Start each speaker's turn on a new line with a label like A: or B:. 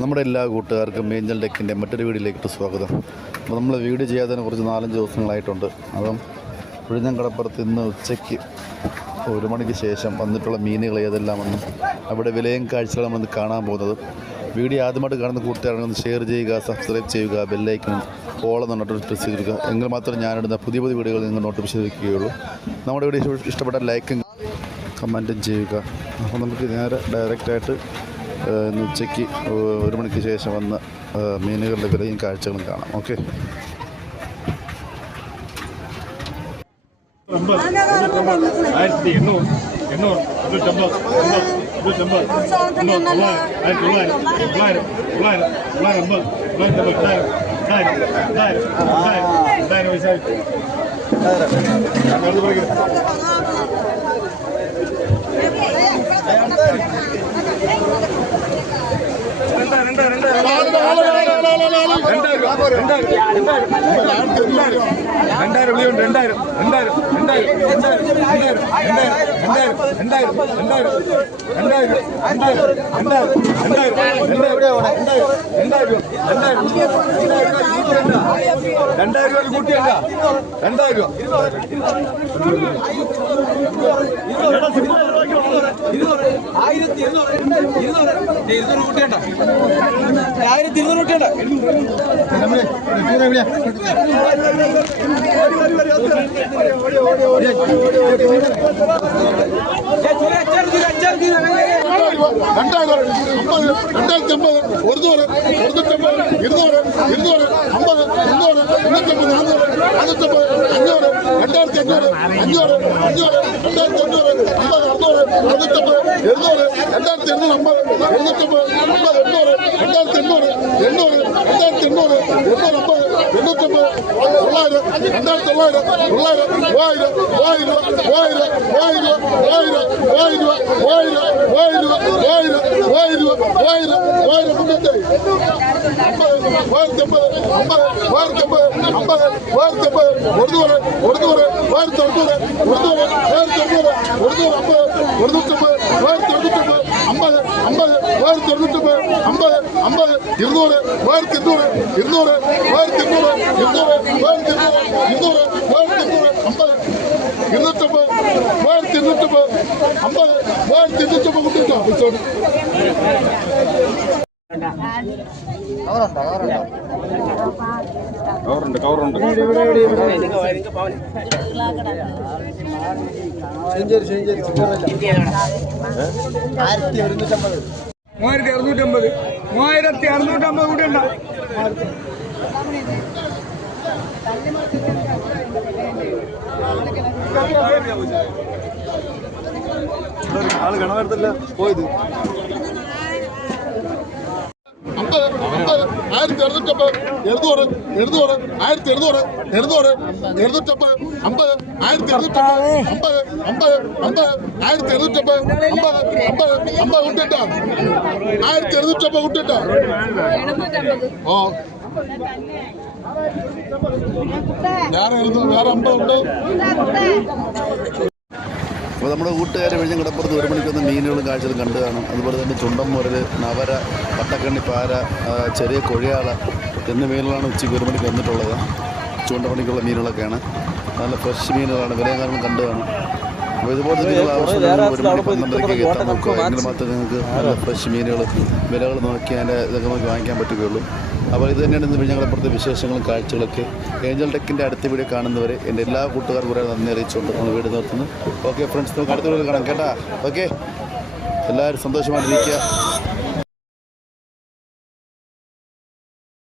A: നമ്മുടെ എല്ലാ കൂട്ടുകാർക്കും മേഞ്ചൽ ഡെക്കിന്റെ മറ്റൊരു വീഡിയോയിലേക്ക് സ്വാഗതം. അപ്പോൾ നമ്മൾ വീഡിയോ ചെയ്യാതെ കുറച്ച് നാലഞ്ച് ദിവസങ്ങളായിട്ടുണ്ട്. അപ്പം വിഴിഞ്ഞം കടപ്പുറത്ത് ഇന്ന് ഉച്ചയ്ക്ക് ഒരു മണിക്ക് ശേഷം വന്നിട്ടുള്ള മീനുകൾ ഏതെല്ലാമെന്നും അവിടെ വിലയും കാഴ്ചകളും വന്ന് കാണാൻ പോകുന്നത്. വീഡിയോ ആദ്യമായിട്ട് കാണുന്ന കൂട്ടുകാരാണെങ്കിൽ ഷെയർ ചെയ്യുക സബ്സ്ക്രൈബ് ചെയ്യുക ബെല്ലൈക്കൺ ഓൾ എന്ന് പ്രസ് ചെയ്യുക എങ്കിൽ മാത്രമേ ഞാനിടുന്ന പുതിയ പുതിയ വീഡിയോകൾ നിങ്ങൾ നോട്ടിഫിക്കേഷൻ വയ്ക്കുകയുള്ളൂ നമ്മുടെ വീഡിയോ ഇഷ്ടപ്പെട്ട ലൈക്കും കമന്റും ചെയ്യുക. അപ്പോൾ നമുക്ക് നേരെ ഡയറക്റ്റായിട്ട് ഇന്ന് ഉച്ചയ്ക്ക് ഒരു മണിക്ക് ശേഷം വന്ന് മീനുകളുടെ വിലയും കാഴ്ചകളും കാണാം. ഓക്കെ.
B: ആയിരത്തി എണ്ണൂറ്. എണ്ണൂറ് ഇരുന്നൂറ്റമ്പത് ഇരുന്നൂറ്റമ്പത് തൊള്ളായിരം ആയിരത്തി തൊള്ളായിരം തൊള്ളായിരം തൊള്ളായിരം തൊള്ളായിരം അമ്പത് തൊള്ളായിരത്തി അമ്പത് രണ്ടായിരം പൈസ രണ്ടായിരം വിളിയുണ്ട് രണ്ടായിരം രണ്ടായിരം രണ്ടായിരം രണ്ടായിരം രണ്ടായിരം രണ്ടായിരം രണ്ടായിരം രണ്ടായിരം രണ്ടായിരം രണ്ടായിരം രണ്ടായിരം രണ്ടായിരം രണ്ടായിരം രണ്ടായിരം രണ്ടായിരം രൂപ
C: ഇരുന്നൂറ് കൂട്ടിയണ്ട ആയിരത്തി ഇരുന്നൂറ് കൂട്ടിയണ്ട
D: രണ്ടായിരത്തി അമ്പത് ഒരു നൂറ് ഒരുന്നൂറ്റമ്പത് ഇരുന്നൂറ് ഇരുന്നൂറ് അമ്പത് മുന്നൂറ് മുന്നൂറ്റമ്പത് നാനൂറ് നാനൂറ്റമ്പത് അഞ്ഞൂറ് രണ്ടായിരത്തി അഞ്ഞൂറ് അഞ്ഞൂറ് അഞ്ഞൂറ് രണ്ടായിരത്തി അഞ്ഞൂറ് അമ്പത്. അറുന്നൂറ്റമ്പത് എഴുന്നൂറ് രണ്ടായിരത്തി എണ്ണൂറ് അമ്പത് എഴുന്നൂറ്റമ്പത് അമ്പത് എണ്ണൂറ് രണ്ടായിരത്തി എണ്ണൂറ് എണ്ണൂറ് രണ്ടായിരത്തി എണ്ണൂറ് എണ്ണൂറ് അമ്പത് എണ്ണൂറ്റമ്പത് തൊള്ളായിരം രണ്ടായിരത്തി തൊള്ളായിരം തൊള്ളായിരം മൂവായിരം മൂവായിരം മൂവായിരം മൂവായിരം മൂവായിരം മൂവായിരം മൂവായിരം മൂവായിരം മൂവായിരം മൂവായിരം മൂവായിരം മൂവായിരം മുന്നൂറ്റി മൂവായിരത്തി അമ്പത് അമ്പത് മൂവായിരത്തി അമ്പത് അമ്പത് മൂവായിരത്തി അമ്പത് ഒരുന്നൂറ് ഒരുന്നൂറ് മൂവായിരത്തി അറുന്നൂറ് ഒരുന്നൂറ് മൂവായിരത്തി இருநூற்றம்பது ஆயிரத்தி இருநூற்றம்பது ஐம்பது ஐம்பது ஆயிரத்தி இருநூற்றம்பது ஐம்பது ஐம்பது இருநூறு ஆயிரத்தி எட்நூறு இருநூறு ஆயிரத்தி எட்நூறு இருநூறு ஆயிரத்தி எட்நூறு இருநூறு ஆயிரத்தி எட்நூறு ஐம்பது இருநூற்றம்பது ஆயிரத்தி இருநூற்றம்பது ஐம்பது ஆயிரத்தி எட்நூற்றம்பது கொடுத்துட்டோம். அப்படி சொல்லி కవరండి కవరండి
B: ஆயிரத்தி இரநூற்றம்பது
C: மூவாயிரத்தி இரநூற்றம்பது மூவாயிரத்தி இரநூற்றம்பது கூட
B: ஆளு கணவரத்துல போயுது
D: ஐம்பது ஐம்பது ആയിരത്തി എഴുന്നൂറ്റമ്പത് എഴുന്നൂറ് എഴുന്നൂറ് ആയിരത്തി എഴുന്നൂറ് എഴുന്നൂറ് എഴുന്നൂറ്റമ്പത് അമ്പത് ആയിരത്തി എഴുന്നൂറ്റമ്പത് അമ്പത്. അമ്പത് അമ്പത് ആയിരത്തി എഴുന്നൂറ്റമ്പത് അമ്പത് അമ്പത് അമ്പത് കൊണ്ടിട്ടാ ആയിരത്തി എഴുന്നൂറ്റമ്പത് കൊണ്ടിട്ടാ ഓ. വേറെ എഴുന്നൂറ് വേറെ അമ്പത് ഉണ്ട്.
A: അപ്പോൾ നമ്മുടെ കൂട്ടുകാർ വിഴിഞ്ഞം കിടപ്പുറത്ത് ഒരു മണിക്ക് വന്ന് മീനുകളും കാഴ്ചകളും കണ്ടു കാണും. അതുപോലെ തന്നെ ചുണ്ടൻ മുരൽ നവര പട്ടക്കണ്ണി പാര ചെറിയ കൊഴിയാള എന്നീ മീനുകളാണ് ഉച്ചയ്ക്ക് ഒരു മണിക്ക് വന്നിട്ടുള്ളത്. ചൂണ്ടമണിക്കുള്ള മീനുകളൊക്കെയാണ്. നല്ല ഫ്രഷ് മീനുകളാണ്. വിലയും കാരണം കണ്ടു കാണും. അപ്പോൾ ഇതുപോലത്തെ മീനുകൾ ആവശ്യമുള്ള ഒരു മണി പന്ത്രണ്ടരയ്ക്ക് എത്താൻ നോക്കുക. എങ്കിൽ മാത്രമേ നിങ്ങൾക്ക് നല്ല ഫ്രഷ് മീനുകൾ വിലകൾ നോക്കി അതിന്റെ ഇതൊക്കെ നോക്കി വാങ്ങിക്കാൻ പറ്റുകയുള്ളൂ. അപ്പോൾ ഇത് തന്നെയാണ് ഇന്ന് വിഴിഞ്ഞങ്ങളപ്പുറത്തെ വിശേഷങ്ങളും കാഴ്ചകളൊക്കെ. ഏഞ്ചൽ ടെക്കിന്റെ അടുത്ത വീഡിയോ കാണുന്നവരെ എന്റെ എല്ലാ കൂട്ടുകാർക്കും കൂടെ നന്ദി അറിയിച്ചുകൊണ്ട് നമ്മൾ വീട് നിർത്തുന്നു. ഓക്കെ ഫ്രണ്ട്സ് നമുക്ക് അടുത്ത വീഡിയോ കാണാം. കേട്ടാ? ഓക്കെ? എല്ലാവരും സന്തോഷമായിട്ടിരിക്കുക.